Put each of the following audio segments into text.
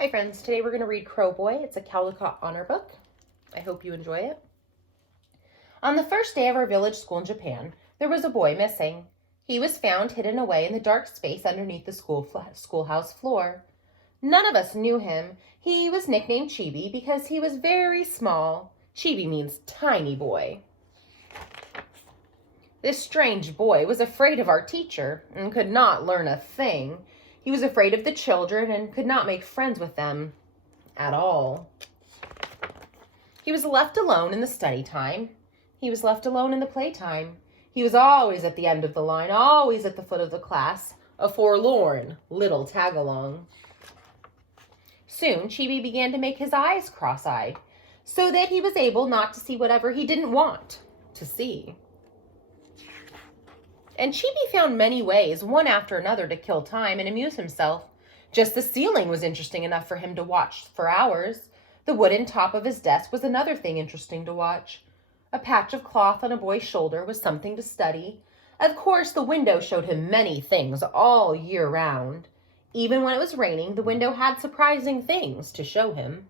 Hi friends, today we're going to read Crow Boy. It's a Caldecott honor book. I hope you enjoy it. On the first day of our village school in Japan, there was a boy missing. He was found hidden away in the dark space underneath the schoolhouse floor. None of us knew him. He was nicknamed Chibi because he was very small. Chibi means tiny boy. This strange boy was afraid of our teacher and could not learn a thing. He was afraid of the children and could not make friends with them at all. He was left alone in the study time. He was left alone in the playtime. He was always at the end of the line, always at the foot of the class, a forlorn little tag-along. Soon, Chibi began to make his eyes cross-eyed, so that he was able not to see whatever he didn't want to see. And Chibi found many ways, one after another, to kill time and amuse himself. Just the ceiling was interesting enough for him to watch for hours. The wooden top of his desk was another thing interesting to watch. A patch of cloth on a boy's shoulder was something to study. Of course, the window showed him many things all year round. Even when it was raining, the window had surprising things to show him.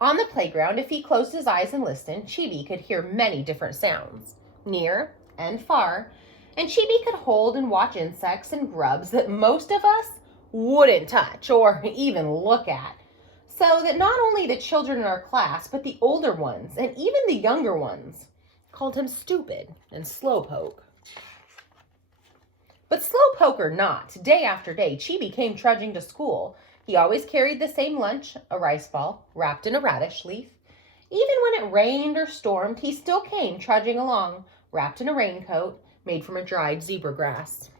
On the playground, if he closed his eyes and listened, Chibi could hear many different sounds, near and far, and Chibi could hold and watch insects and grubs that most of us wouldn't touch or even look at, so that not only the children in our class, but the older ones and even the younger ones called him stupid and slowpoke. But slowpoke or not, day after day, Chibi came trudging to school. He always carried the same lunch, a rice ball wrapped in a radish leaf. Even when it rained or stormed, he still came trudging along, wrapped in a raincoat made from a dried zebra grass.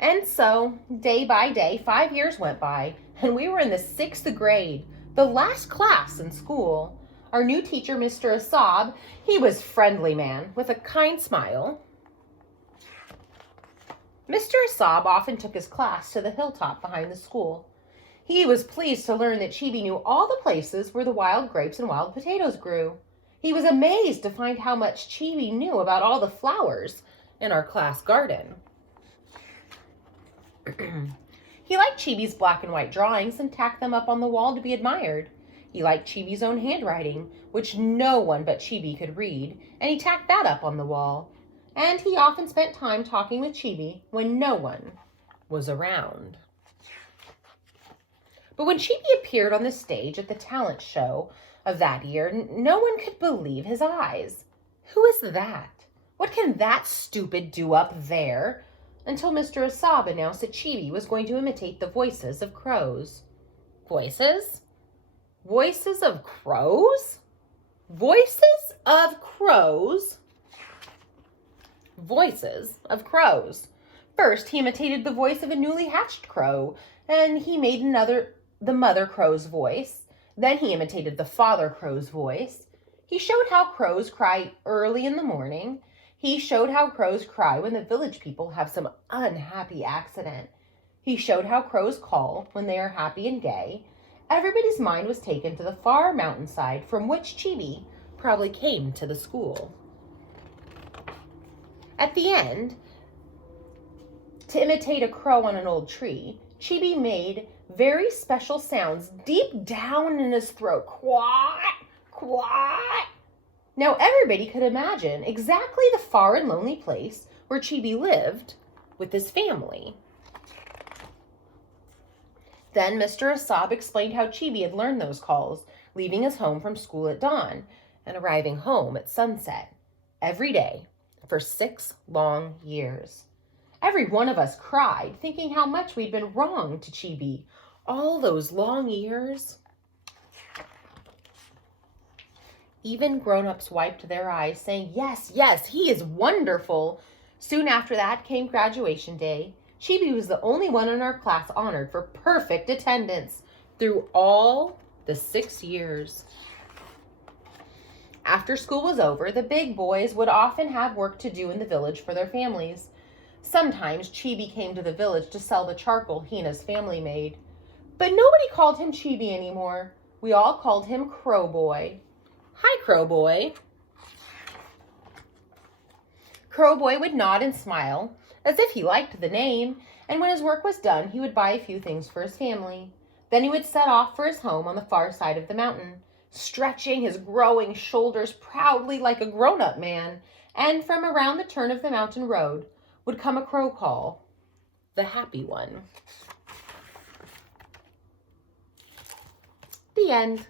And so, day by day, 5 years went by, and we were in the 6th grade, the last class in school. Our new teacher, Mr. Asab, he was a friendly man with a kind smile. Mr. Asab often took his class to the hilltop behind the school. He was pleased to learn that Chibi knew all the places where the wild grapes and wild potatoes grew. He was amazed to find how much Chibi knew about all the flowers in our class garden. He liked Chibi's black and white drawings and tacked them up on the wall to be admired. He liked Chibi's own handwriting, which no one but Chibi could read, and he tacked that up on the wall. And he often spent time talking with Chibi when no one was around. But when Chibi appeared on the stage at the talent show of that year, no one could believe his eyes. Who is that? What can that stupid do up there? Until Mr. Asab announced that Chibi was going to imitate the voices of crows. Voices? Voices of crows? Voices of crows? Voices of crows. First, he imitated the voice of a newly hatched crow, and he made the mother crow's voice. Then he imitated the father crow's voice. He showed how crows cry early in the morning. He showed how crows cry when the village people have some unhappy accident. He showed how crows call when they are happy and gay. Everybody's mind was taken to the far mountainside from which Chibi probably came to the school. At the end, to imitate a crow on an old tree, Chibi made very special sounds deep down in his throat. Quack, quack. Now everybody could imagine exactly the far and lonely place where Chibi lived with his family. Then Mr. Asab explained how Chibi had learned those calls, leaving his home from school at dawn and arriving home at sunset every day for 6 long years. Every one of us cried, thinking how much we'd been wrong to Chibi all those long years. Even grown-ups wiped their eyes, saying, "Yes, yes, he is wonderful." Soon after that came graduation day. Chibi was the only one in our class honored for perfect attendance through all the 6 years. After school was over, the big boys would often have work to do in the village for their families. Sometimes Chibi came to the village to sell the charcoal he and his family made. But nobody called him Chibi anymore. We all called him Crow Boy. Hi, Crow Boy. Crow Boy would nod and smile, as if he liked the name, and when his work was done, he would buy a few things for his family. Then he would set off for his home on the far side of the mountain, stretching his growing shoulders proudly like a grown-up man, and from around the turn of the mountain road would come a crow call, the happy one. The end.